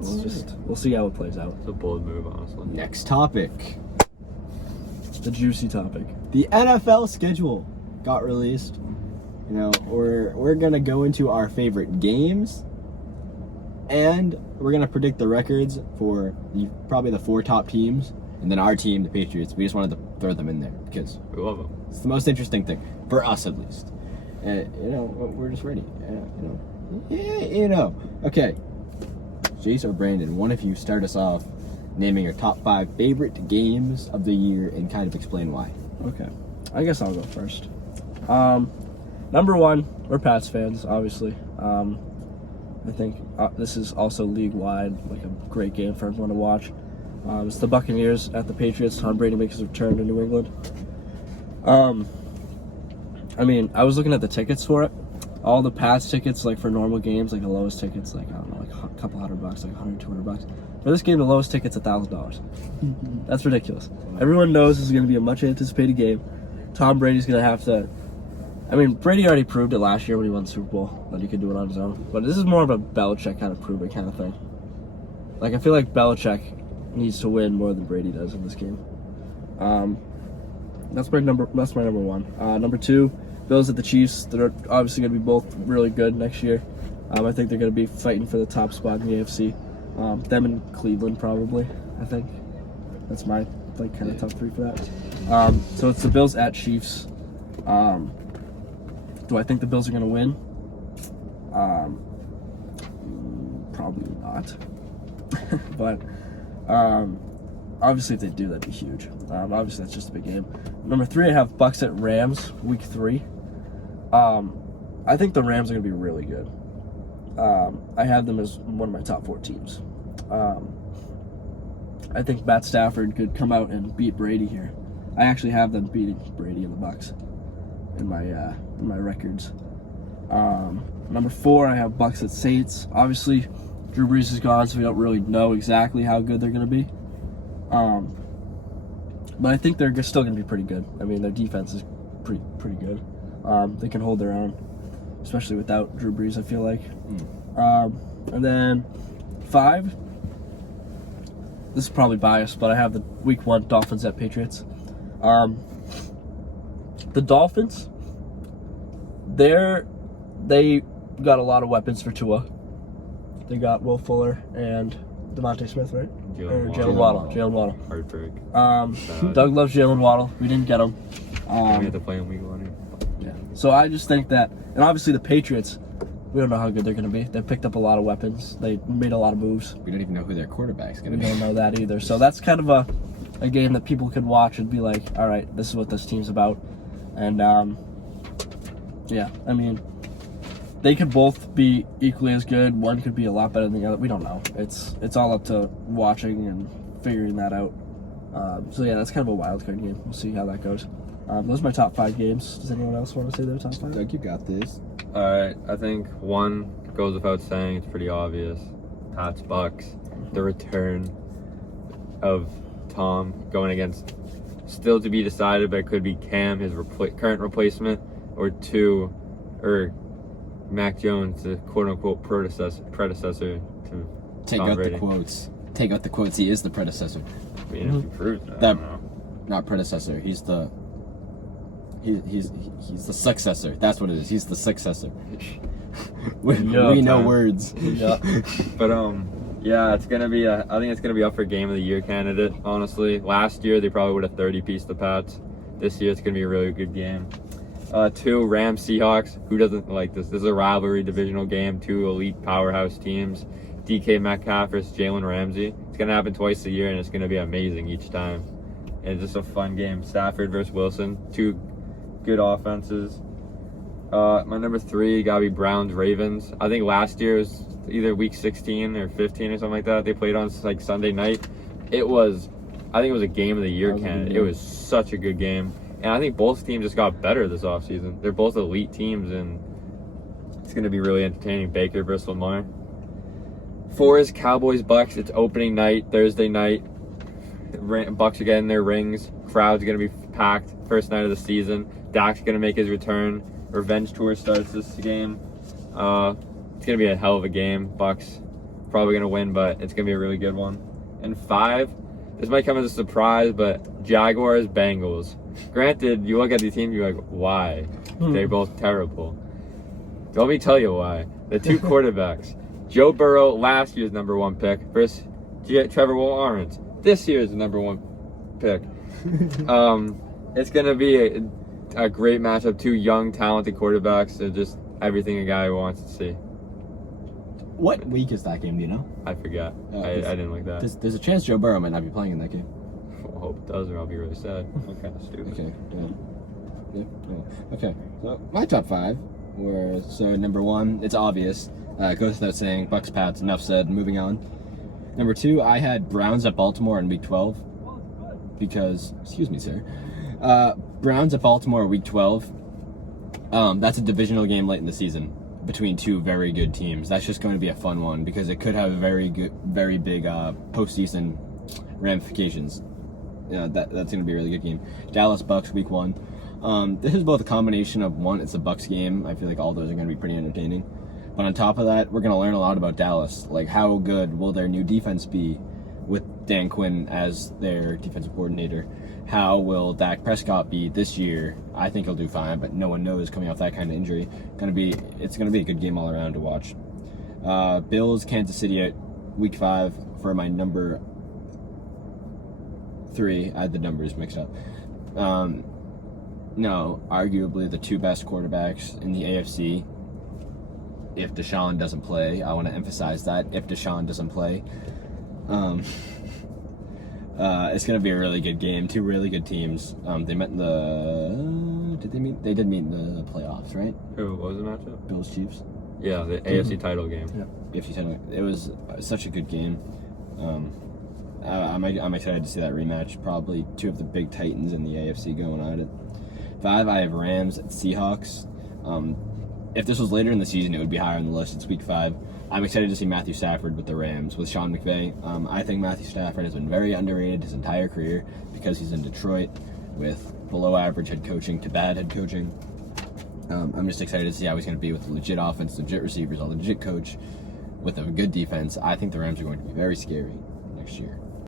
We'll see how it plays out. It's a bold move, honestly. Next topic. The juicy topic. The NFL schedule got released. You know, we're gonna go into our favorite games, and we're gonna predict the records for probably the 4 top teams, and then our team, the Patriots. We just wanted to throw them in there because We love them. it's the most interesting thing for us, at least. And we're just ready. Okay. Jace or Brandon, one of you start us off, naming your top 5 favorite games of the year and kind of explain why. Okay. I guess I'll go first. Number 1, we're Pats fans, obviously. I think this is also league-wide, like a great game for everyone to watch. It's the Buccaneers at the Patriots. Tom Brady makes his return to New England. I mean, I was looking at the tickets for it. All the Pats tickets, like for normal games, like the lowest tickets, like I don't know, like a couple $100, like $100, $200. For this game, the lowest ticket's $1,000. That's ridiculous. Everyone knows this is going to be a much anticipated game. Tom Brady's going to have to. I mean, Brady already proved it last year when he won the Super Bowl that he could do it on his own. But this is more of a Belichick kind of prove it kind of thing. Like, I feel like Belichick needs to win more than Brady does in this game. That's my number 1. Number 2, Bills at the Chiefs. They're obviously going to be both really good next year. I think they're going to be fighting for the top spot in the AFC. Them and Cleveland probably. I think that's my kind of top 3 for that. So it's the Bills at Chiefs. Do I think the Bills are going to win? Probably not. But obviously, if they do, that'd be huge. Obviously, that's just a big game. Number 3, I have Bucks at Rams, week 3. I think the Rams are going to be really good. I have them as one of my top 4 teams. I think Matt Stafford could come out and beat Brady here. I actually have them beating Brady and the Bucks in my records. Number 4, I have Bucks at Saints. Obviously, Drew Brees is gone, so we don't really know exactly how good they're going to be. But I think they're still going to be pretty good. I mean, their defense is pretty good. They can hold their own, especially without Drew Brees, I feel like. And then 5, this is probably biased, but I have the week 1 Dolphins at Patriots. The Dolphins, they got a lot of weapons for Tua. They got Will Fuller and Devontae Smith, right? Jalen Waddle. Heartbreak. Doug loves Jalen Waddle. We didn't get him. We had to play in week 1. Yeah. So I just think that, and obviously the Patriots, we don't know how good they're going to be. They picked up a lot of weapons. They made a lot of moves. We don't even know who their quarterback's going to We be. don't know that either. So that's kind of a game that people could watch and be like, all right, this is what this team's about. And yeah, I mean, they could both be equally as good. One could be a lot better than the other. We don't know. It's all up to watching and figuring that out. So yeah, that's kind of a wild card game. We'll see how that goes. Those are my top 5 games. Does anyone else want to say their top 5? Doug, you got this. All right, I think 1 goes without saying. It's pretty obvious. Pats Bucks. The return of Tom going against, still to be decided, but it could be Cam, his current replacement, or Mac Jones, the quote-unquote predecessor to Take Tom out Brady. the quotes. Take out the quotes. He is the predecessor. I mean, if he proves that, I That- don't know. Not predecessor. He's the successor. That's what it is. He's the successor. we know words. Yeah. But yeah, it's gonna be I think it's gonna be up for game of the year candidate. Honestly, last year they probably would have 30-pieced the Pats. This year it's gonna be a really good game. 2, Rams Seahawks. Who doesn't like this? This is a rivalry divisional game. 2 elite powerhouse teams. DK Metcalf versus Jalen Ramsey. It's gonna happen twice a year, and it's gonna be amazing each time. And it's just a fun game. Stafford versus Wilson. 2 good offenses. My number 3 gotta be Browns Ravens. I think last year was either week 16 or 15 or something like that. They played on like Sunday night. I think it was a game of the year candidate. It was such a good game. And I think both teams just got better this offseason. They're both elite teams, and it's going to be really entertaining. Baker versus Lamar. 4 is Cowboys Bucks. It's opening night, Thursday night. Bucks are getting their rings. Crowd's going to be packed. First night of the season. Dak's going to make his return. Revenge tour starts this game. It's going to be a hell of a game. Bucks probably going to win, but it's going to be a really good one. And 5, this might come as a surprise, but Jaguars, Bengals. Granted, you look at these teams, you're like, why? They're both terrible. Let me tell you why. The 2 quarterbacks, Joe Burrow, last year's number 1 pick, versus Trevor Lawrence, this year's number 1 pick. It's going to be a great matchup. 2 young, talented quarterbacks. They're just everything a guy wants to see. What week is that game? Do you know? I forgot. I didn't like that. There's a chance Joe Burrow might not be playing in that game. I hope it does, or I'll be really sad. I'm kind of stupid. Okay. Yeah. Okay. So my top 5 were number 1. It's obvious. Goes without saying. Bucks, Pats. Enough said. Moving on. Number 2, I had Browns at Baltimore in Week 12 because, excuse me, sir. Browns at Baltimore Week 12. That's a divisional game late in the season between 2 very good teams. That's just going to be a fun one because it could have very big postseason ramifications. That's going to be a really good game. Dallas Bucks Week 1. This is both a combination of one, it's a Bucks game. I feel like all those are going to be pretty entertaining. But on top of that, we're going to learn a lot about Dallas. Like, how good will their new defense be with Dan Quinn as their defensive coordinator? How will Dak Prescott be this year? I think he'll do fine, but no one knows coming off that kind of injury. It's going to be a good game all around to watch. Bills, Kansas City at Week 5 for my number 3. I had the numbers mixed up. No, arguably the 2 best quarterbacks in the AFC. If Deshaun doesn't play, I want to emphasize that. If Deshaun doesn't play, it's going to be a really good game. 2 really good teams. They met in the... Did they meet? They did meet in the playoffs, right? Who was the matchup? Bills, Chiefs. Yeah, the AFC title game. Yeah. AFC title. It was such a good game. I'm excited to see that rematch. Probably 2 of the big titans in the AFC going at it. 5, I have Rams at Seahawks. If this was later in the season, it would be higher on the list. It's Week 5. I'm excited to see Matthew Stafford with the Rams, with Sean McVay. I think Matthew Stafford has been very underrated his entire career because he's in Detroit with below average head coaching to bad head coaching. I'm just excited to see how he's going to be with a legit offense, legit receivers, a legit coach with a good defense. I think the Rams are going to be very scary next year.